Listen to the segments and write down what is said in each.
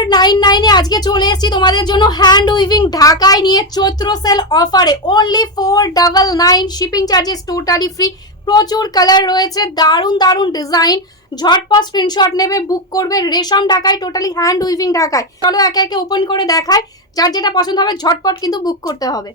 499 এ আজকে চলে এসেছি তোমাদের জন্য হ্যান্ড উইভিং ঢাকায় নিয়ে চৈত্র সেল অফারে only 499 shipping charges totally free. প্রচুর কালার রয়েছে, দারুন দারুন ডিজাইন। ঝটপট স্ক্রিনশট নেবে, বুক করবে। রেশম ঢাকায়, টোটালি হ্যান্ড উইভিং ঢাকায়। চলো একে একে ওপেন করে দেখায়, যার যেটা পছন্দ হবে ঝটপট কিন্তু বুক করতে হবে।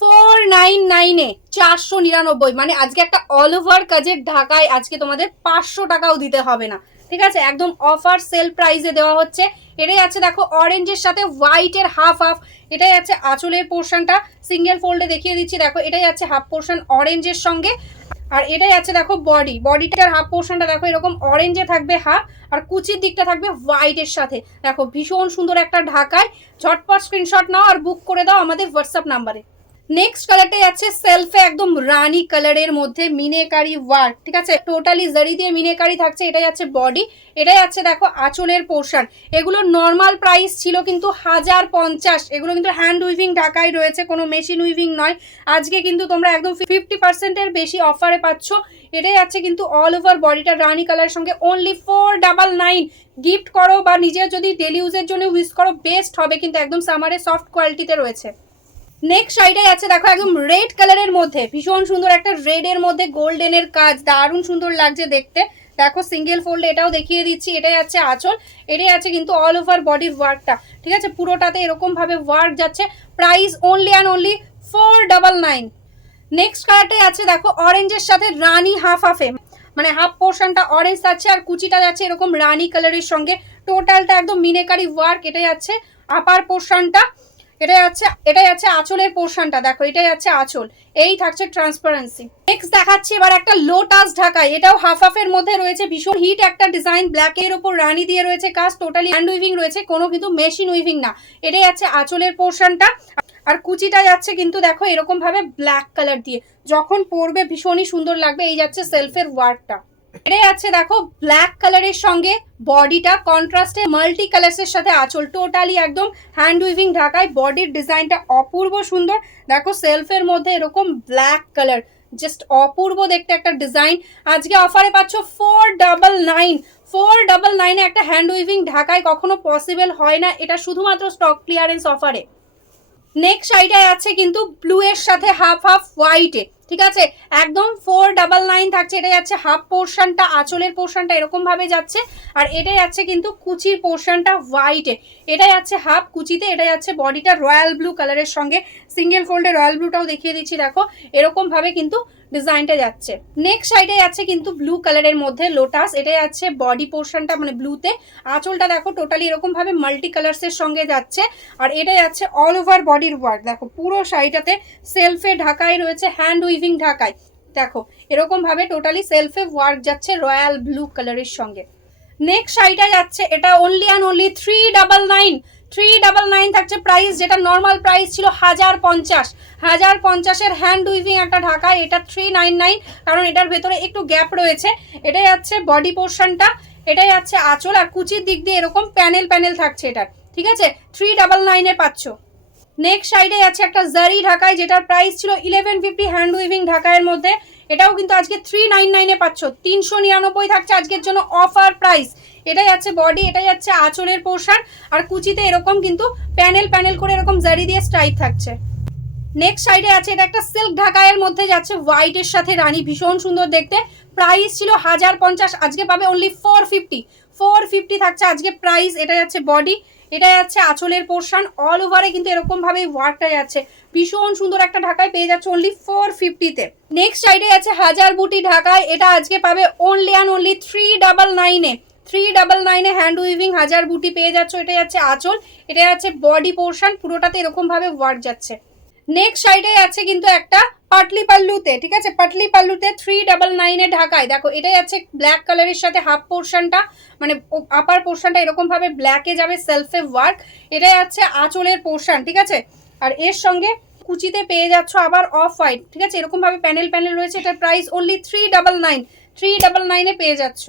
499 এ 499, মানে আজকে একটা অল ওভার কাজের ঢাকায় আজকে তোমাদের 500 টাকাও দিতে হবে না, ঠিক আছে? একদম অফার সেল প্রাইসে দেওয়া হচ্ছে। এটাই আছে দেখো অরেঞ্জের সাথে হোয়াইটের হাফ হাফ। এটাই আছে আঁচলের পোর্শনটা, সিঙ্গেল ফোল্ডে দেখিয়ে দিচ্ছি। দেখো এটাই আছে হাফ পোর্শন অরেঞ্জের সঙ্গে, আর এটাই আছে দেখো বডিটার হাফ পোর্শনটা দেখো এরকম অরেঞ্জে থাকবে হাফ, আর কুচির দিকটা থাকবে হোয়াইটের সাথে। দেখো ভীষণ সুন্দর একটা ঢাকায়। ঝটপট স্ক্রিনশট নাও আর বুক করে দাও আমাদের হোয়াটসঅ্যাপ নাম্বারে। নেক্সট কালারটাই আছে সেলফে একদম রানি কালারের মধ্যে মিনেকারি ওয়ার্ক, ঠিক আছে? টোটালি জারি দিয়ে মিনেকারি থাকছে। এটাই আছে বডি, এটাই আছে দেখো আঁচলের পোর্শন। এগুলো নর্মাল প্রাইস ছিল কিন্তু 1050। এগুলো কিন্তু হ্যান্ড উইভিং ঢাকায় রয়েছে, কোনো মেশিন উইভিং নয়। আজকে কিন্তু তোমরা একদম 50%-এর বেশি অফারে পাচ্ছ। এটাই আছে কিন্তু অল ওভার বডিটা রানি কালারের সঙ্গে অনলি 499। গিফট করো বা নিজের যদি ডেলি ইউজের জন্য ইউজ করো বেস্ট হবে, কিন্তু একদম সামারে সফট কোয়ালিটিতে রয়েছে। নেক্সট সাইডে আছে দেখো একদম রেড কালারের মধ্যে, ভীষণ সুন্দর একটা রেডের মধ্যে গোল্ডেনের কাজ, দারুণ সুন্দর লাগছে দেখতে। দেখো সিঙ্গেল ফোল্ড, এটাও দেখিয়ে দিচ্ছি। এটাই আছে আঁচল, এটাই আছে কিন্তু অল ওভার বডির ওয়ার্কটা, ঠিক আছে? পুরোটাতে এরকম ভাবে ওয়ার্ক যাচ্ছে। Price only and only 499। Next কালারটাই আছে দেখো অরেঞ্জের সাথে রানি হাফ হাফে, মানে হাফ পোর্শনটা অরেঞ্জ যাচ্ছে আর কুচিটা যাচ্ছে এরকম রানি কালারের সঙ্গে। টোটালটা একদম মিনেকারি ওয়ার্ক। এটাই আছে আপার পোর্শনটা, এটাই আছে আঁচলের পোর্শনটা। দেখো এটাই আছে আঁচল, এই থাকছে ট্রান্সপারেন্সি। নেক্সট দেখাচ্ছি এবার একটা লোটাস ঢাকায়, এটাও হাফ হাফের মধ্যে রয়েছে। ভীষণ হিট একটা ডিজাইন, ব্ল্যাক এর উপর রানি দিয়ে রয়েছে কাজ। টোটালি হ্যান্ড উইভিং রয়েছে, কোনো কিন্তু মেশিন উইভিং না। এটাই আছে আঁচলের পোর্শনটা, আর কুচিটা যাচ্ছে কিন্তু দেখো এরকম ভাবে ব্ল্যাক কালার দিয়ে। যখন পরবে ভীষণই সুন্দর লাগবে। এই যাচ্ছে সেলফের ওয়ার্কটা। এটাই আছে দেখো ব্ল্যাক কালারের সঙ্গে বডিটা, কন্ট্রাস্টে মাল্টি কালার্সের সাথে আঁচল। টোটালি একদম হ্যান্ড উইভিং ঢাকায়। বডির ডিজাইনটা অপূর্ব সুন্দর। দেখো সেলফের মধ্যে এরকম ব্ল্যাক কালার, জাস্ট অপূর্ব দেখতে একটা ডিজাইন। আজকে অফারে পাচ্ছ 499। 499 এ একটা হ্যান্ড উইভিং ঢাকায় কখনো পসিবল হয় না, এটা শুধুমাত্র স্টক ক্লিয়ারেন্স অফারে। নেক্সট সাইডে আছে কিন্তু ব্লু এর সাথে হাফ হাফ হোয়াইটে, ঠিক আছে? একদম 499 থাকছে। এটাই আছে হাফ পোর্শনটা, আঁচলের পোর্শনটা এরকম ভাবে যাচ্ছে, আর এটাই আছে কিন্তু কুচির পোর্শনটা হোয়াইটে। এটাই আছে হাফ কুচিতে, এটাই আছে বডিটা রয়্যাল ব্লু কালারের সঙ্গে। সিঙ্গেল ফোল্ডে রয়্যাল ব্লুটাও দেখিয়ে দিচ্ছি। দেখো এরকম ভাবে কিন্তু ডিজাইনটা যাচ্ছে। নেক্সট সাইডে আছে কিন্তু ব্লু কালারের মধ্যে লোটাস, এটাই আছে বডি পোর্শনটা মানে ব্লুতে। আঁচলটা দেখো টোটালি এরকম ভাবে মাল্টি কালার্সের সঙ্গে যাচ্ছে, আর এটাই আছে অল ওভার বডির ওয়ার্ক। দেখো পুরো শাড়িটাতে সেলফে ঢাকায় রয়েছে, হ্যান্ড উইভিং ঢাকায়। দেখো এরকম ভাবে টোটালি সেলফে ওয়ার্ক যাচ্ছে রয়্যাল ব্লু কালারের সঙ্গে। নেক্সট শাড়িটা যাচ্ছে, এটা অনলি অ্যান্ড অনলি 399। 399 থাকছে প্রাইস, যেটা নর্মাল প্রাইস ছিল 1050। 1050-এর হ্যান্ড উইভিং একটা ঢাকায়, এটা 399, কারণ এটার ভেতরে একটু গ্যাপ রয়েছে। এটাই আছে বডি পোর্শনটা, এটাই আছে আঁচল, আর কুচির দিক দিয়ে এরকম প্যানেল প্যানেল থাকছে এটার, ঠিক আছে? 399-এ পাচ্ছ। নেক্সট সাইডে আছে একটা জারি ঢাকায়, যেটার প্রাইস ছিল 1150 হ্যান্ড উইভিং ঢাকায়ের মধ্যে। এটাও কিন্তু আজকে 399-এ পাচ্ছ। 399 থাকছে আজকের জন্য অফার প্রাইস। এটাই আছে বডি, এটাই আছে আঁচলের পোর্শন, আর কুচিতে এরকম কিন্তু প্যানেল প্যানেল করে এরকম জারি দিয়ে স্ট্রাইপ থাকছে। নেক্সট সাইডে আছে এটা একটা সিল্ক ঢাকায়ের মধ্যে যাচ্ছে হোয়াইটের সাথে রানী, ভীষণ সুন্দর দেখতে। প্রাইস ছিল 1050, আজকে পাবে অনলি 450। 450 থাকছে আজকে প্রাইস। এটা যাচ্ছে বডি, এটা যাচ্ছে আঁচলের পোর্শন। অল ওভারে কিন্তু এরকম ভাবে ওয়ার্কটা যাচ্ছে। ভীষণ সুন্দর একটা ঢাকায় পেয়ে যাচ্ছে অনলি 450-তে। নেক্সট সাইডে আছে হাজার বুটি ঢাকায়, এটা আজকে পাবে অনলি অ্যান্ড অনলি 399-এ। 399-এ হ্যান্ড উইভিং হাজার বুটি পেয়ে যাচ্ছে। এটা যাচ্ছে আঁচল, এটা যাচ্ছে বডি পোর্শন, পুরোটাতে এরকম ভাবে ওয়ার্ক যাচ্ছে। নেক্সট সাইডে আছে কিন্তু একটা পাটলি পাল্লুতে, ঠিক আছে? পাটলি পাল্লুতে 399-এ ঢাকায়। দেখো এটাই আছে ব্ল্যাক কালারের সাথে হাফ পোর্শনটা, মানে আপার পোর্শনটা এরকম ভাবে ব্ল্যাকে যাবে সেলফে ওয়ার্ক। এটাই আছে আঁচলের পোর্শন, ঠিক আছে? আর এর সঙ্গে কুচিতে পেয়ে যাচ্ছ আবার অফ হোয়াইট, ঠিক আছে? এরকম ভাবে প্যানেল প্যানেল রয়েছে। এটার প্রাইস অনলি 399। 399-এ পেয়ে যাচ্ছ।